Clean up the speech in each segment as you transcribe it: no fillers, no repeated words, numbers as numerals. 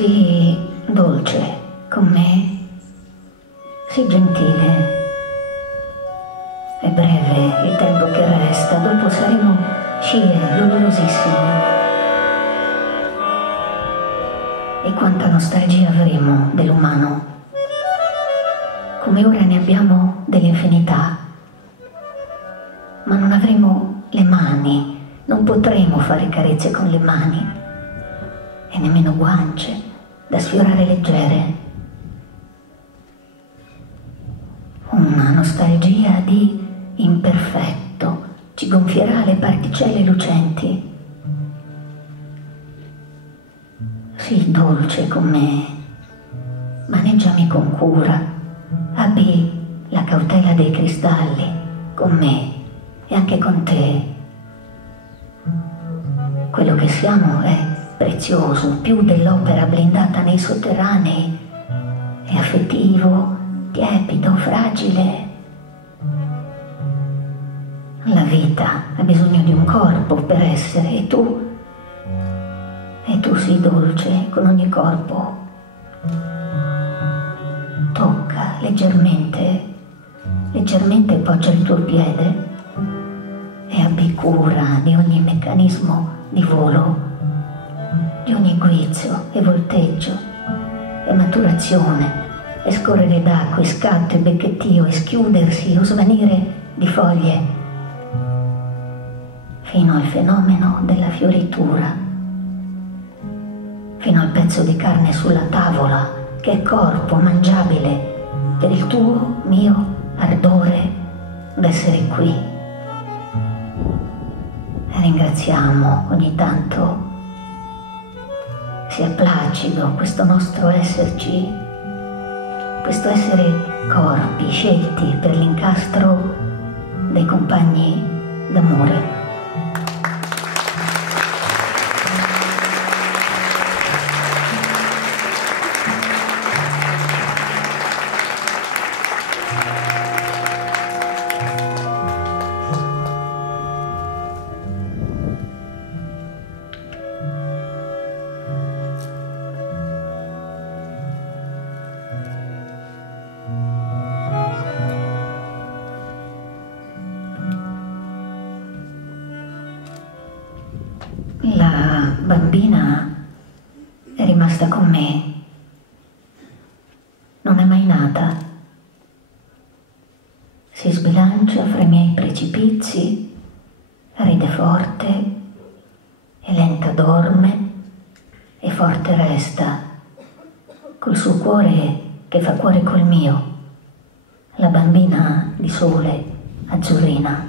Sii dolce con me, sii gentile. È breve il tempo che resta, dopo saremo scie luminosissime. E quanta nostalgia avremo dell'umano, come ora ne abbiamo dell'infinità, ma non avremo le mani, non potremo fare carezze con le mani e nemmeno guance da sfiorare leggere. Una nostalgia di imperfetto ci gonfierà le particelle lucenti. Sii dolce con me, maneggiami con cura, abbi la cautela dei cristalli con me e anche con te. Quello che siamo è prezioso, più dell'opera blindata nei sotterranei, è affettivo, tiepido, fragile. La vita ha bisogno di un corpo per essere e tu sii dolce con ogni corpo. Tocca leggermente poggia il tuo piede e abbi cura di ogni meccanismo di volo, di ogni guizzo e volteggio e maturazione e scorrere d'acqua e scatto e becchettio e schiudersi o svanire di foglie fino al fenomeno della fioritura, fino al pezzo di carne sulla tavola che è corpo mangiabile per il tuo, mio ardore d'essere qui. E ringraziamo ogni tanto sia placido questo nostro esserci, questo essere corpi scelti per l'incastro dei compagni d'amore. La bambina è rimasta con me, non è mai nata, si sbilancia fra i miei precipizi, ride forte e lenta dorme e forte resta, col suo cuore che fa cuore col mio, la bambina di sole azzurrina.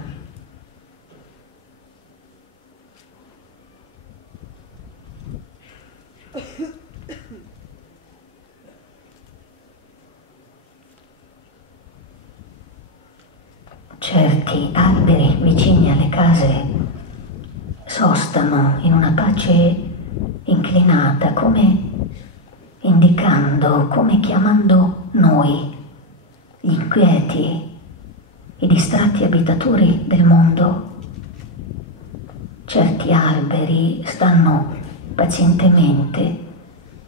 Certi alberi vicini alle case sostano in una pace inclinata, come indicando, come chiamando noi, gli inquieti, i distratti abitatori del mondo. Certi alberi stanno pazientemente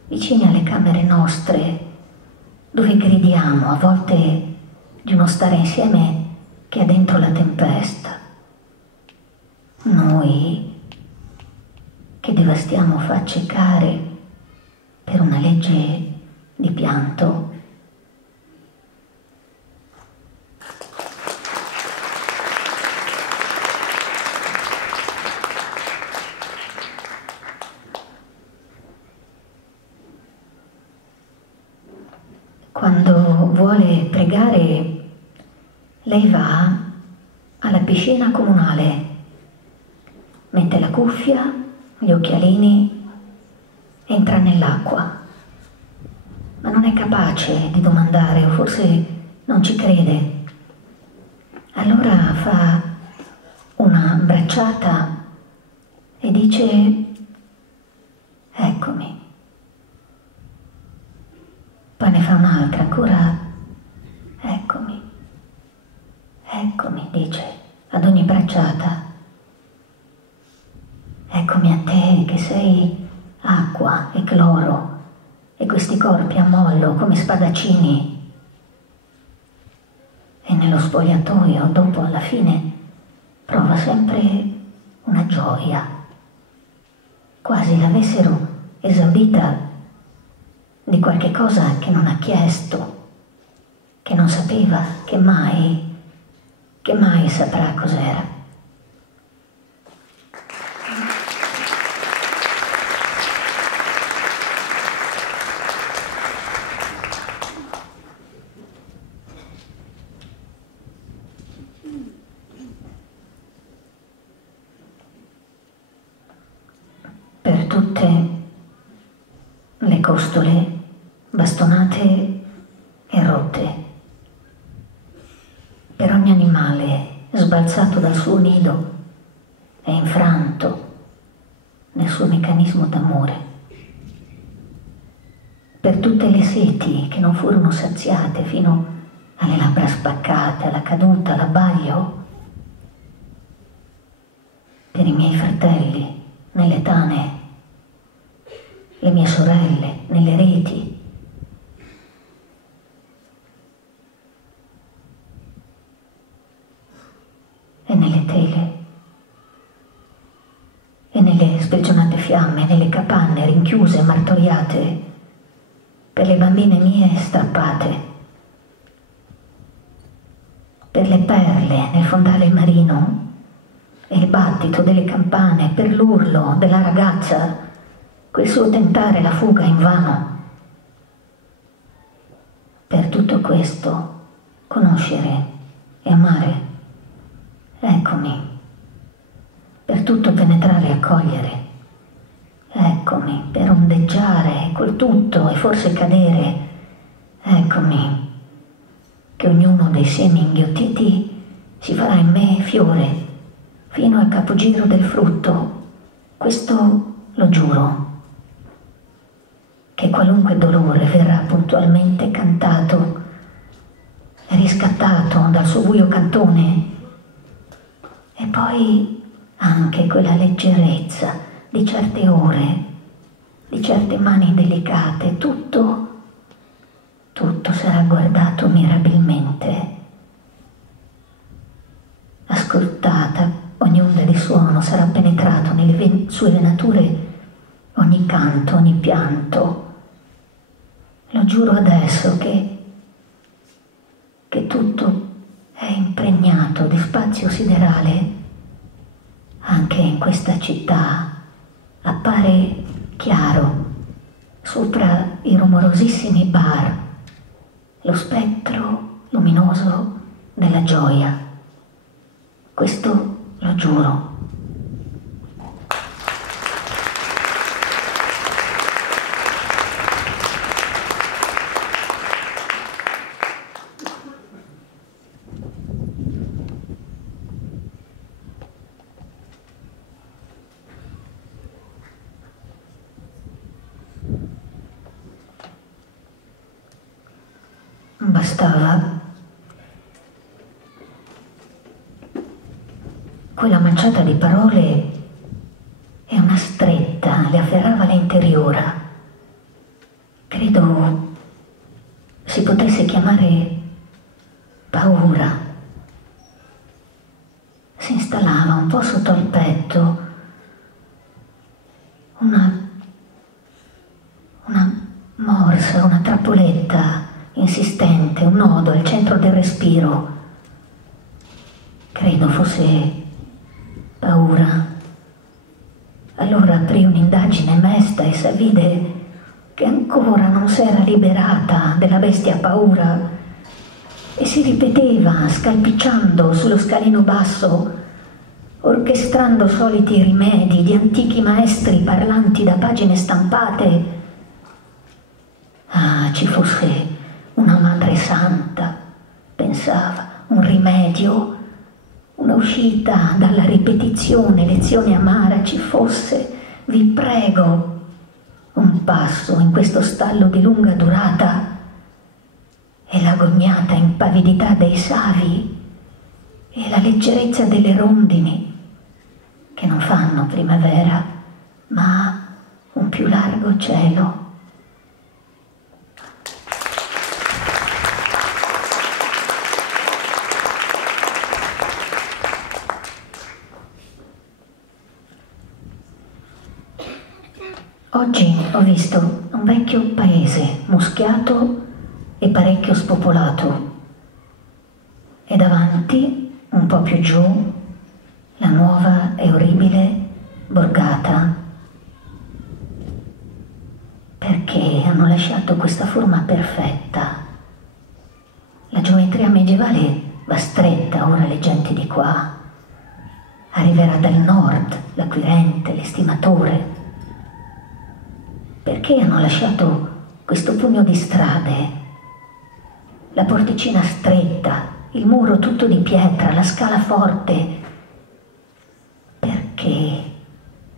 vicini alle camere nostre, dove gridiamo a volte di uno stare insieme che ha dentro la tempesta. Noi che devastiamo facce care per una legge di pianto. Quando vuole pregare, lei va alla piscina comunale, mette la cuffia, gli occhialini, entra nell'acqua, ma non è capace di domandare o forse non ci crede. Allora fa una bracciata e dice: eccomi. Poi ne fa un'altra ancora: eccomi. Eccomi, dice, ad ogni bracciata. Eccomi a te che sei acqua e cloro corpi a mollo come spadaccini e nello spogliatoio dopo alla fine prova sempre una gioia, quasi l'avessero esaudita di qualche cosa che non ha chiesto, che non sapeva, che mai saprà cos'era. Per tutte le costole bastonate e rotte, per ogni animale sbalzato dal suo nido e infranto nel suo meccanismo d'amore, per tutte le seti che non furono saziate fino alle labbra spaccate, alla caduta, all'abbaglio, per i miei fratelli nelle tane, le mie sorelle nelle reti, e nelle tele, e nelle sprigionate fiamme, nelle capanne rinchiuse, martoriate, per le bambine mie strappate, per le perle nel fondale marino e il battito delle campane, per l'urlo della ragazza, quel suo tentare la fuga invano. Per tutto questo, conoscere e amare, eccomi. Per tutto penetrare e accogliere, eccomi. Per ondeggiare col tutto e forse cadere, eccomi. Che ognuno dei semi inghiottiti si farà in me fiore fino al capogiro del frutto. Questo lo giuro. Che qualunque dolore verrà puntualmente cantato e riscattato dal suo buio cantone, e poi anche quella leggerezza di certe ore, di certe mani delicate, tutto sarà guardato mirabilmente, ascoltata, ogni onda di suono sarà penetrato nelle sue venature, ogni canto, ogni pianto. Lo giuro adesso che tutto è impregnato di spazio siderale. Anche in questa città appare chiaro, sopra i rumorosissimi bar, lo spettro luminoso della gioia. Questo lo giuro. Bastava quella manciata di parole e una stretta le afferrava l'interiora. Credo si potesse chiamare paura. Si installava un po' sotto il petto una morsa, una trappoletta insistente, un nodo al centro del respiro. Credo fosse paura. Allora aprì un'indagine mesta e s'avvide che ancora non s'era liberata della bestia paura e si ripeteva scalpicciando sullo scalino basso, orchestrando soliti rimedi di antichi maestri parlanti da pagine stampate. Ah, ci fosse una madre santa, pensava, un rimedio, una uscita dalla ripetizione, lezione amara, ci fosse, vi prego, un passo in questo stallo di lunga durata, e l'agognata impavidità dei savi e la leggerezza delle rondini, che non fanno primavera, ma un più largo cielo. ho visto un vecchio paese muschiato e parecchio spopolato e davanti, un po' più giù, la nuova e orribile borgata. Perché hanno lasciato questa forma perfetta? La geometria medievale va stretta, ora le genti di qua. Arriverà dal nord, l'acquirente, l'estimatore. Perché hanno lasciato questo pugno di strade? La porticina stretta, il muro tutto di pietra, la scala forte. Perché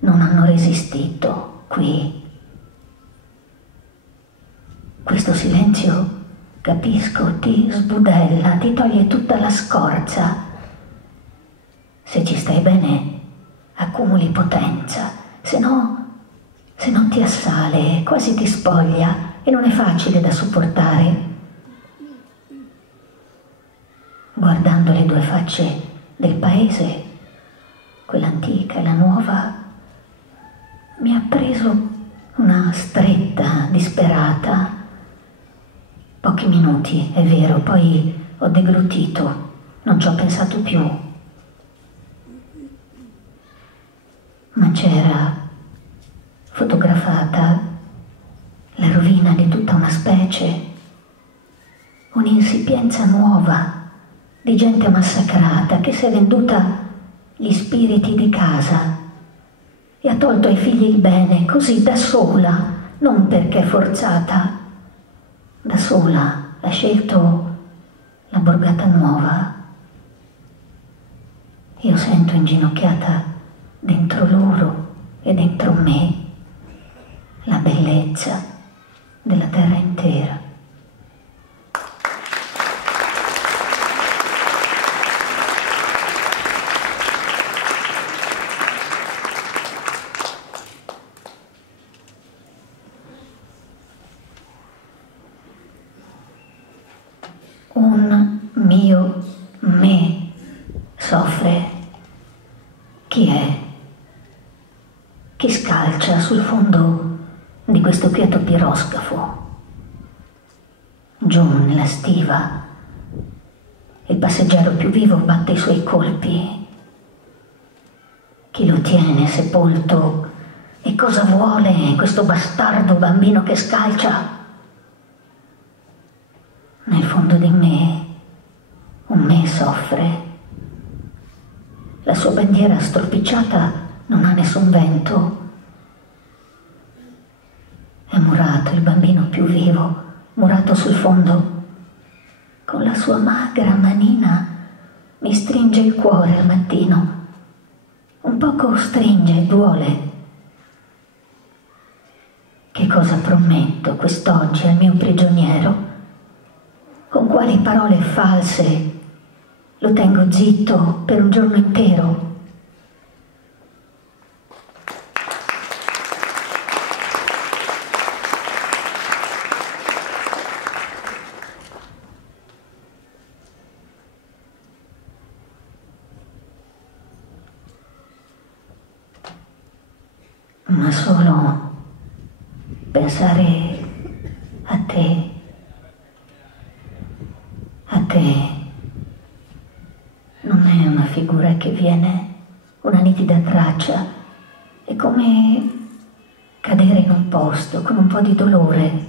non hanno resistito qui? Questo silenzio, capisco, ti sbudella, ti toglie tutta la scorza. Se ci stai bene, accumuli potenza, se no ti assale, quasi ti spoglia e non è facile da sopportare. Guardando le due facce del paese, quella antica e la nuova, mi ha preso una stretta disperata. Pochi minuti, è vero, poi ho deglutito, non ci ho pensato più. Ma c'era fotografata la rovina di tutta una specie, un'insipienza nuova di gente massacrata che si è venduta gli spiriti di casa e ha tolto ai figli il bene, così da sola, non perché forzata, da sola ha scelto la borgata nuova. Io sento inginocchiata dentro loro e dentro me la bellezza della terra intera. Un mio me soffre. Chi è? Chi scalcia sul fondo di questo quieto piroscafo? Giù nella stiva, il passeggero più vivo batte i suoi colpi. Chi lo tiene sepolto? E cosa vuole questo bastardo bambino che scalcia? Nel fondo di me, un me soffre. La sua bandiera stropicciata non ha nessun vento. È murato il bambino più vivo, murato sul fondo. Con la sua magra manina mi stringe il cuore al mattino. Un poco stringe, duole. Che cosa prometto quest'oggi al mio prigioniero? Con quali parole false lo tengo zitto per un giorno intero? Ma solo pensare a te non è una figura che viene, una nitida traccia, è come cadere in un posto con un po' di dolore.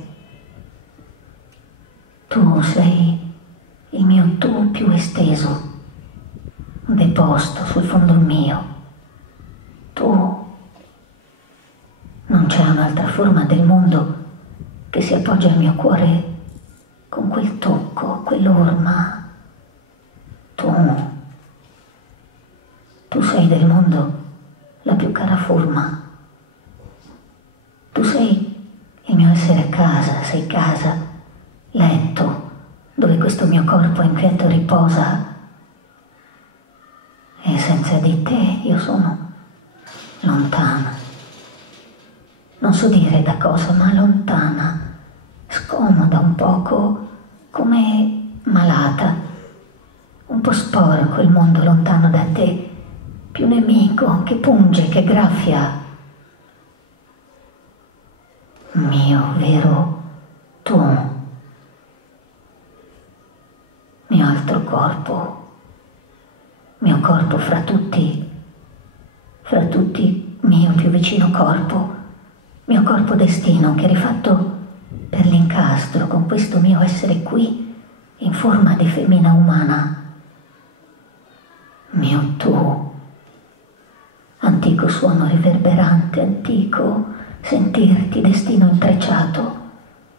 Tu sei il mio tu più esteso, deposto sul fondo mio. Tu, non c'è un'altra forma del mondo che si appoggia al mio cuore con quel tocco, quell'orma. Tu sei del mondo la più cara forma. Tu sei il mio essere a casa, sei casa, letto, dove questo mio corpo inquieto riposa. E senza di te io sono lontana. Non so dire da cosa, ma lontana, scomoda un poco, come malata. Un po' sporco il mondo lontano da te, più nemico che punge, che graffia. mio vero tu, mio altro corpo, mio corpo fra tutti mio più vicino corpo, mio corpo destino che è rifatto per l'incastro con questo mio essere qui in forma di femmina umana, mio tu, antico suono riverberante, antico sentirti destino intrecciato,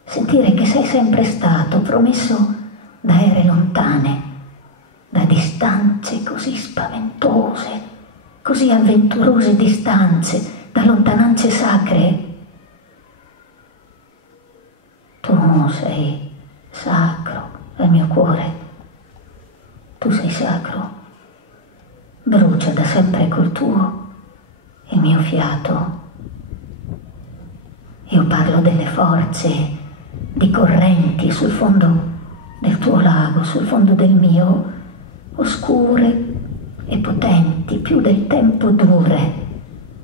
sentire che sei sempre stato promesso da ere lontane, da distanze così spaventose, così avventurose distanze, da lontananze sacre. Tu sei sacro nel mio cuore, tu sei sacro, brucia da sempre col tuo il mio fiato. Io parlo delle forze, di correnti sul fondo del tuo lago, sul fondo del mio, oscure e potenti, più del tempo dure,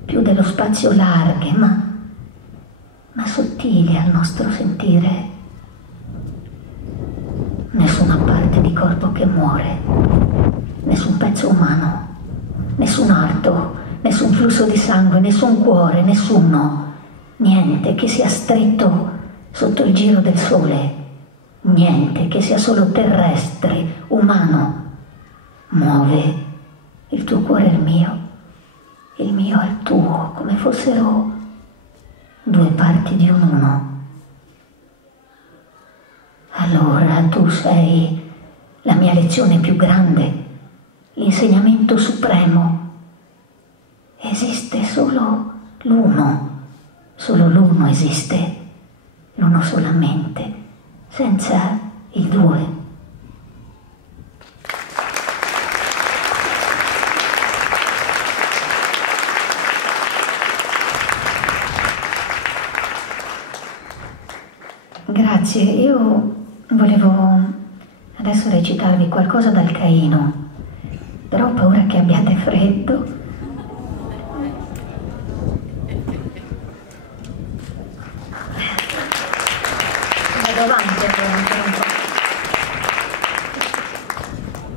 più dello spazio larghe, ma sottili al nostro sentire. Nessuna parte di corpo che muore, nessun pezzo umano, nessun arto, nessun flusso di sangue, nessun cuore, nessuno, niente che sia stretto sotto il giro del sole, niente che sia solo terrestre, umano, muove il tuo cuore al mio al tuo, come fossero due parti di un uno. Allora tu sei la mia lezione più grande, l'insegnamento supremo. Esiste solo l'uno esiste, l'uno solamente, senza il due. Grazie, io volevo adesso recitarvi qualcosa dal Caino, però ho paura che abbiate freddo. Vado avanti ancora un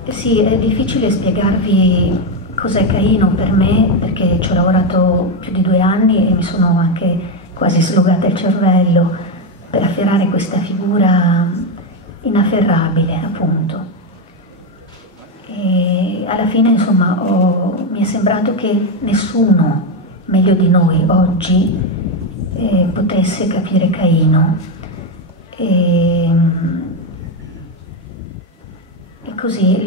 po'. Sì, è difficile spiegarvi cos'è Caino per me, perché ci ho lavorato più di 2 anni e mi sono anche quasi slogata il cervello per afferrare questa figura inafferrabile, appunto. E alla fine, insomma, mi è sembrato che nessuno meglio di noi oggi potesse capire Caino. E così,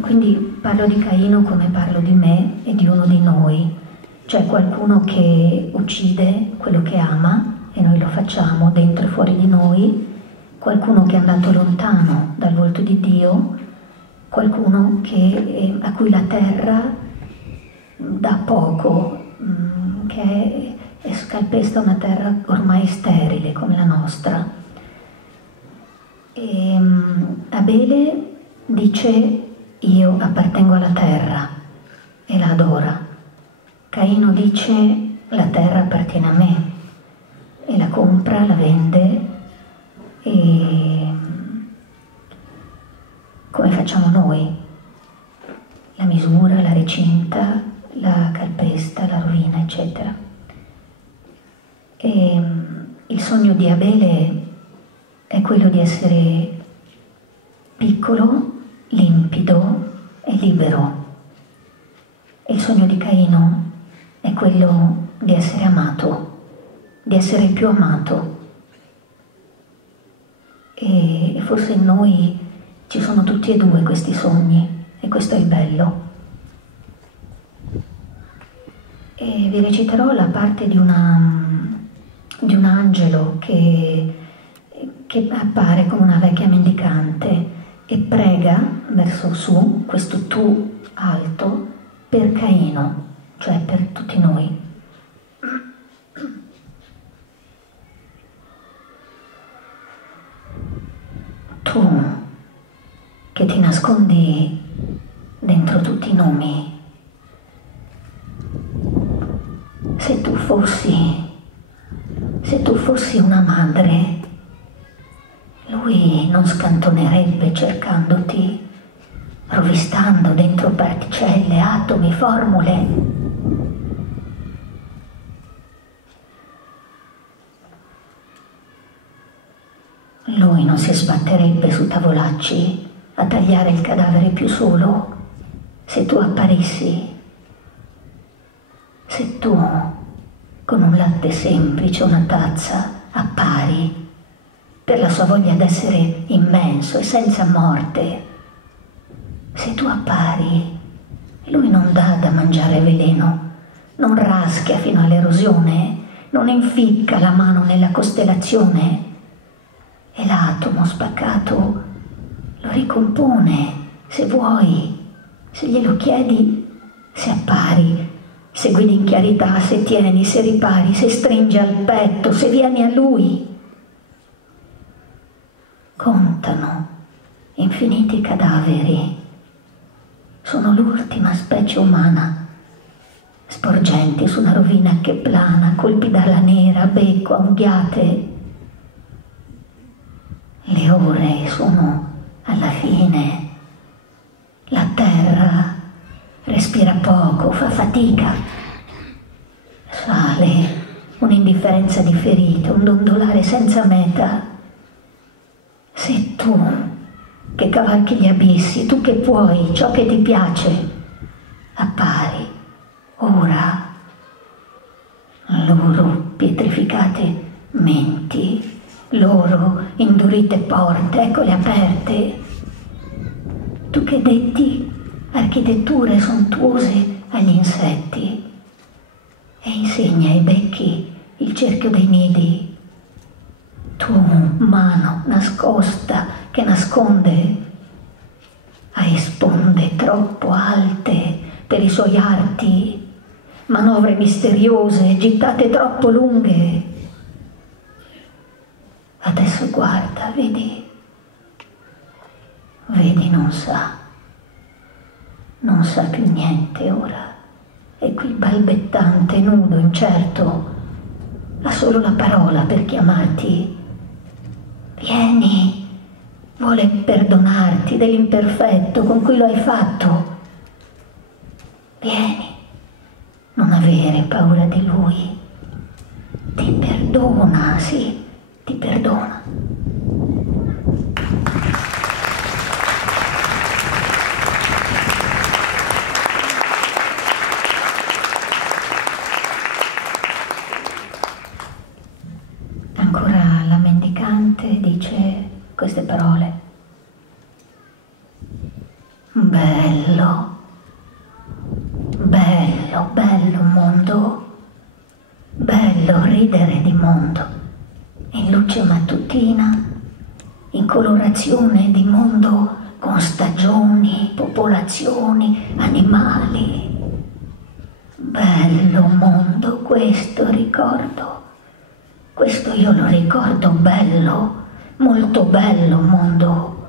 quindi parlo di Caino come parlo di me e di uno di noi, cioè qualcuno che uccide quello che ama, e noi lo facciamo dentro e fuori di noi, qualcuno che è andato lontano dal volto di Dio, qualcuno a cui la terra dà poco, che calpesta una terra ormai sterile come la nostra. E Abele dice: io appartengo alla terra e la adora. Caino dice: la terra appartiene a me, e la compra, la vende, e come facciamo noi? La misura, la recinta, la calpesta, la rovina, eccetera. E il sogno di Abele è quello di essere piccolo, limpido e libero. E il sogno di Caino è quello di essere amato, di essere il più amato. E forse in noi ci sono tutti e due questi sogni, e questo è il bello. E vi reciterò la parte di un angelo che appare come una vecchia mendicante e prega verso su, questo tu alto, per Caino, cioè per tutti noi. Tu che ti nascondi dentro tutti i nomi, se tu fossi una madre, lui non scantonerebbe cercandoti, rovistando dentro particelle, atomi, formule. Lui non si sbatterebbe su tavolacci a tagliare il cadavere più solo se tu apparissi. Se tu, con un latte semplice, una tazza, appari per la sua voglia d'essere immenso e senza morte, se tu appari, lui non dà da mangiare veleno, non raschia fino all'erosione, non inficca la mano nella costellazione e l'atomo spaccato lo ricompone, se vuoi, se glielo chiedi, se appari, se guidi in chiarità, se tieni, se ripari, se stringi al petto, se vieni a lui. Contano infiniti cadaveri, sono l'ultima specie umana, sporgenti su una rovina che plana, colpi d'ala nera, becco, unghiate. Le ore sono alla fine, la terra respira poco, fa fatica, sale un'indifferenza differita, un dondolare senza meta. Se tu, che cavalchi gli abissi, tu che puoi ciò che ti piace, appari ora, loro pietrificate menti, loro indurite porte, eccole aperte, tu che detti architetture sontuose agli insetti e insegni ai becchi il cerchio dei nidi, tu, mano nascosta che nasconde, hai sponde troppo alte per i suoi arti, manovre misteriose, gittate troppo lunghe. Adesso guarda, vedi, non sa più niente ora, è qui balbettante, nudo, incerto, ha solo la parola per chiamarti. Vieni, vuole perdonarti dell'imperfetto con cui lo hai fatto. Vieni, non avere paura di lui, ti perdona, sì, ti perdona. Ancora la mendicante dice queste parole. Bello, bello, bello mondo, bello ridere di mondo, in luce mattutina, in colorazione di mondo con stagioni, popolazioni, animali. Bello mondo, questo ricordo. Questo io lo ricordo bello, molto bello mondo,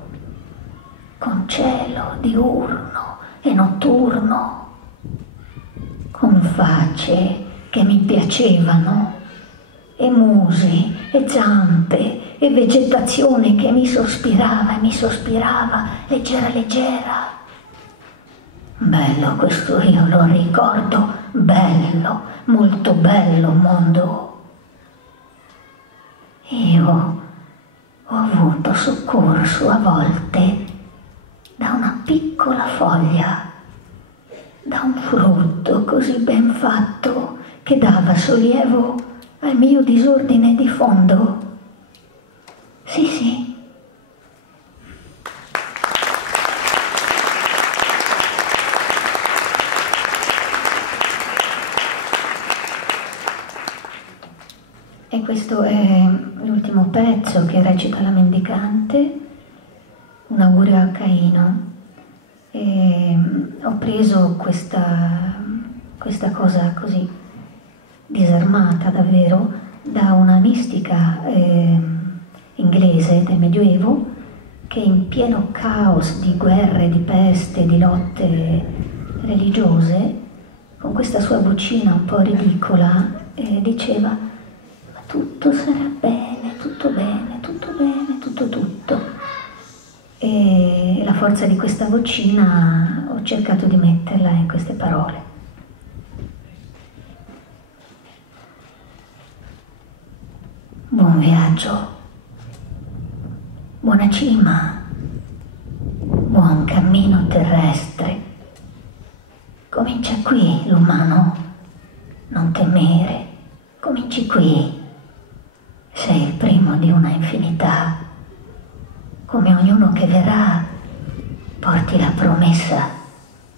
con cielo diurno e notturno, con facce che mi piacevano, e musi, e zampe, e vegetazione che mi sospirava, leggera, leggera. Bello questo io lo ricordo, bello, molto bello mondo. Io ho avuto soccorso a volte da una piccola foglia, da un frutto così ben fatto che dava sollievo al mio disordine di fondo. Sì, sì. E questo è l'ultimo pezzo che recita la mendicante, un augurio a Caino. E ho preso questa cosa così disarmata davvero da una mistica inglese del Medioevo che in pieno caos di guerre, di peste, di lotte religiose, con questa sua vocina un po' ridicola, diceva: tutto sarà bene, tutto bene, tutto bene, tutto tutto. E la forza di questa vocina ho cercato di metterla in queste parole. Buon viaggio, buona cima, buon cammino terrestre. Comincia qui l'umano, non temere, cominci qui. Sei il primo di una infinità. Come ognuno che verrà, porti la promessa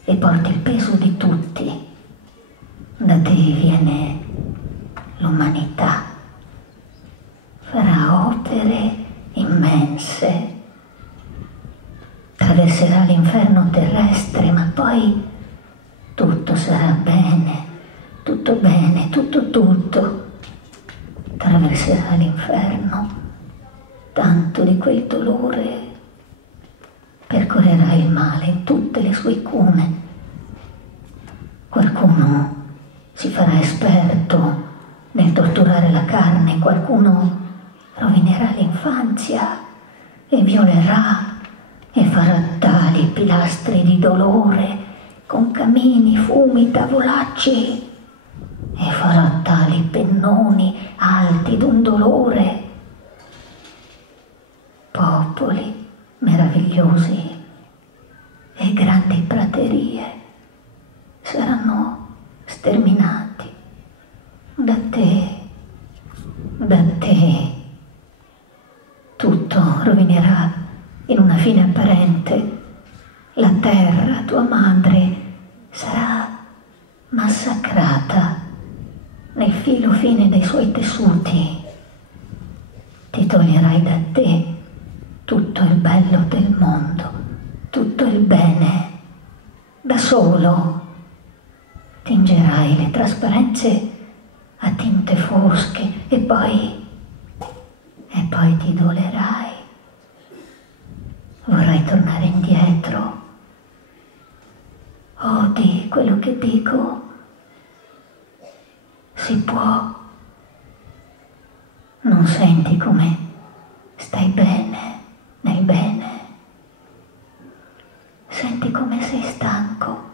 e porti il peso di tutti. Da te viene l'umanità. Farà opere immense. Attraverserà l'inferno terrestre, ma poi tutto sarà bene, tutto, tutto. Attraverserà l'inferno, tanto di quel dolore, percorrerà il male in tutte le sue cune. Qualcuno si farà esperto nel torturare la carne, qualcuno rovinerà l'infanzia e violerà e farà tali pilastri di dolore con camini, fumi, tavolacci, e farà tali pennoni alti d'un dolore. Popoli meravigliosi e grandi praterie saranno sterminati da te. Tutto rovinerà in una fine apparente. La terra, tua madre, sarà massacrata nel filo fine dei suoi tessuti. Ti toglierai da te tutto il bello del mondo, tutto il bene. Da solo tingerai le trasparenze a tinte fosche e poi ti dolerai. Vorrai tornare indietro. Odi quello che dico? Si può. Non senti come stai bene nel bene? Senti come sei stanco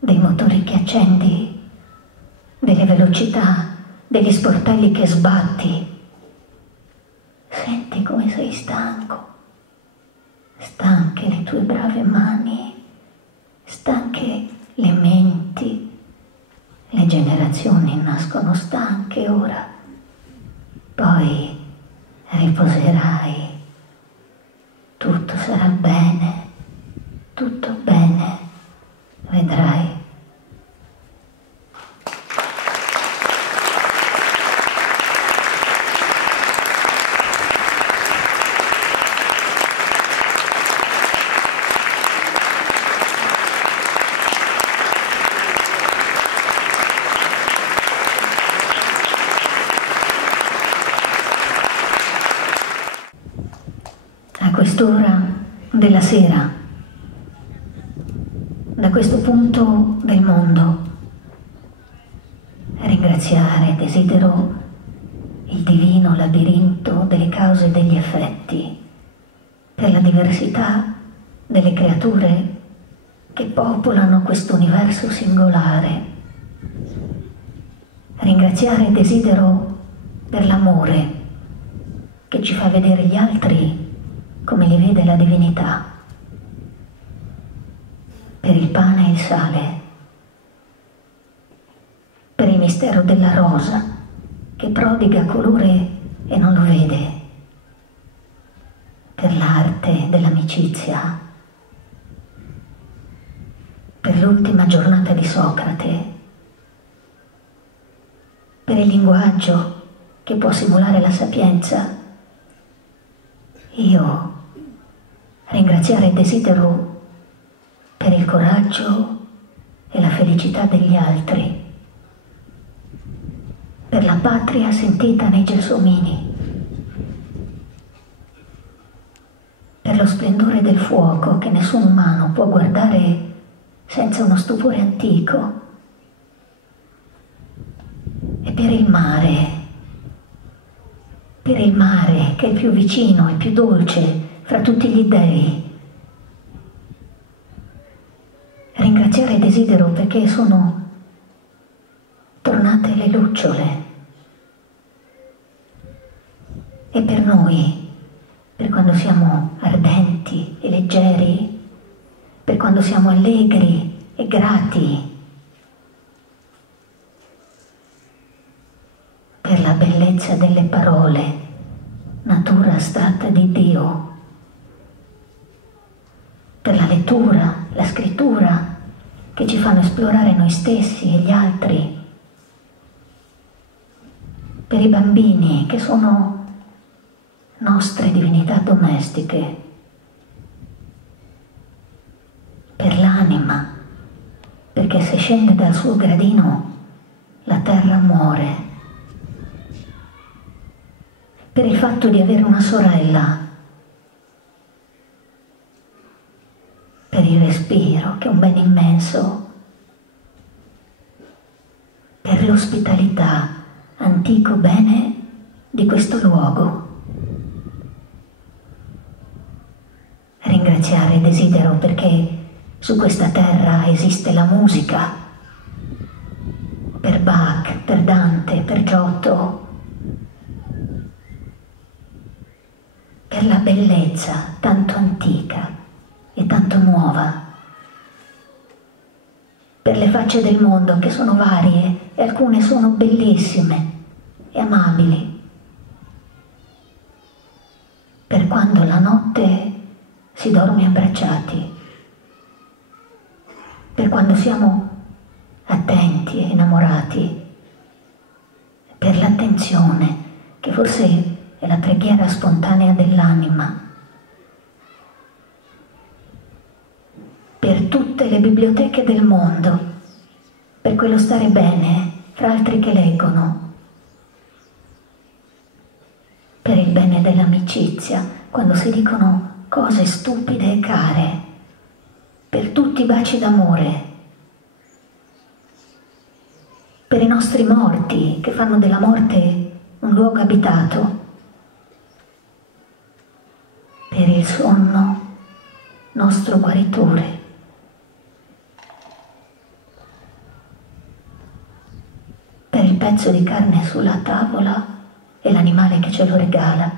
dei motori che accendi, delle velocità, degli sportelli che sbatti. Senti come sei stanco. Stanche le tue brave mani, stanche le menti. Le generazioni nascono stanche ora, poi riposerai. Tutto sarà bene, tutto bene, vedrai. A quest'ora della sera, da questo punto del mondo, ringraziare desidero il divino labirinto delle cause e degli effetti per la diversità delle creature che popolano questo universo singolare. Ringraziare desidero per l'amore che ci fa vedere gli altri come li vede la divinità, per il pane e il sale, per il mistero della rosa che prodiga colore e non lo vede, per l'arte dell'amicizia, per l'ultima giornata di Socrate, per il linguaggio che può simulare la sapienza. Io ringraziare desidero per il coraggio e la felicità degli altri, per la patria sentita nei gelsomini, per lo splendore del fuoco che nessun umano può guardare senza uno stupore antico, e per il mare per il mare che è il più vicino e più dolce fra tutti gli dèi. Ringraziare desidero perché sono tornate le lucciole. E per noi, per quando siamo ardenti e leggeri, per quando siamo allegri e grati, per la bellezza delle parole, natura astratta di Dio, per la lettura, la scrittura che ci fanno esplorare noi stessi e gli altri, per i bambini che sono nostre divinità domestiche, per l'anima, perché se scende dal suo gradino la terra muore, per il fatto di avere una sorella, per il respiro che è un bene immenso, per l'ospitalità, antico bene di questo luogo. Ringraziare desidero perché su questa terra esiste la musica, per Bach, per Dante, per Giotto, per la bellezza tanto antica e tanto nuova, per le facce del mondo che sono varie e alcune sono bellissime e amabili, per quando la notte si dorme abbracciati, per quando siamo attenti e innamorati, per l'attenzione che forse è la preghiera spontanea dell'anima, per tutte le biblioteche del mondo, per quello stare bene fra altri che leggono, per il bene dell'amicizia, quando si dicono cose stupide e care, per tutti i baci d'amore, per i nostri morti che fanno della morte un luogo abitato, per il sonno nostro guaritore. Per il pezzo di carne sulla tavola e l'animale che ce lo regala,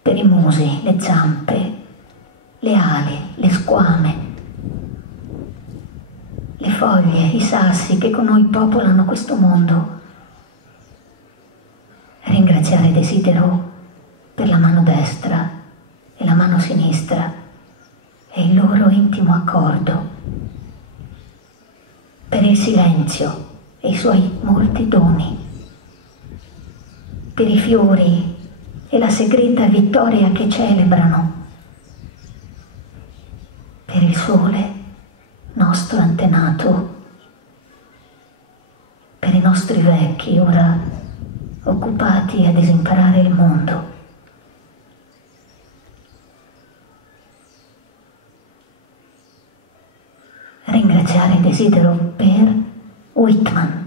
per i musi, le zampe, le ali, le squame, le foglie, i sassi che con noi popolano questo mondo. Ringraziare desidero per la mano destra e la mano sinistra e il loro intimo accordo, per il silenzio e i suoi molti doni, per i fiori e la segreta vittoria che celebrano, per il sole nostro antenato, per i nostri vecchi ora occupati a disimparare il mondo. Ringraziare desidero per Whitman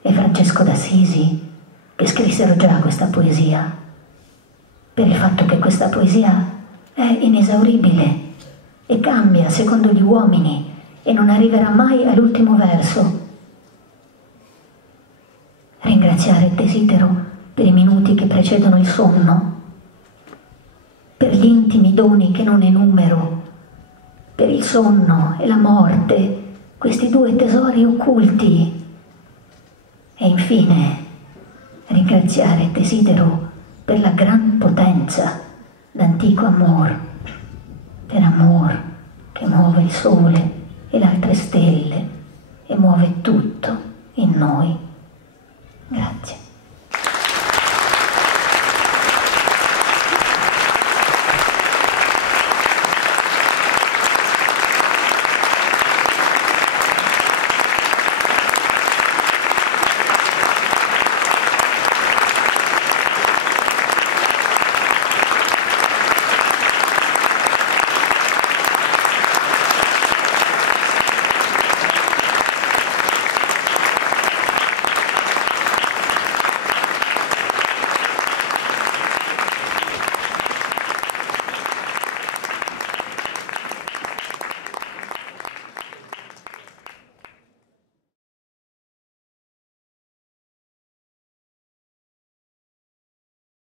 e Francesco d'Assisi che scrissero già questa poesia, per il fatto che questa poesia è inesauribile e cambia secondo gli uomini e non arriverà mai all'ultimo verso. Ringraziare desidero per i minuti che precedono il sonno, per gli intimi doni che non enumero, per il sonno e la morte, questi due tesori occulti. E infine ringraziare desidero per la gran potenza d'antico amor, per amor che muove il sole e le altre stelle e muove tutto in noi.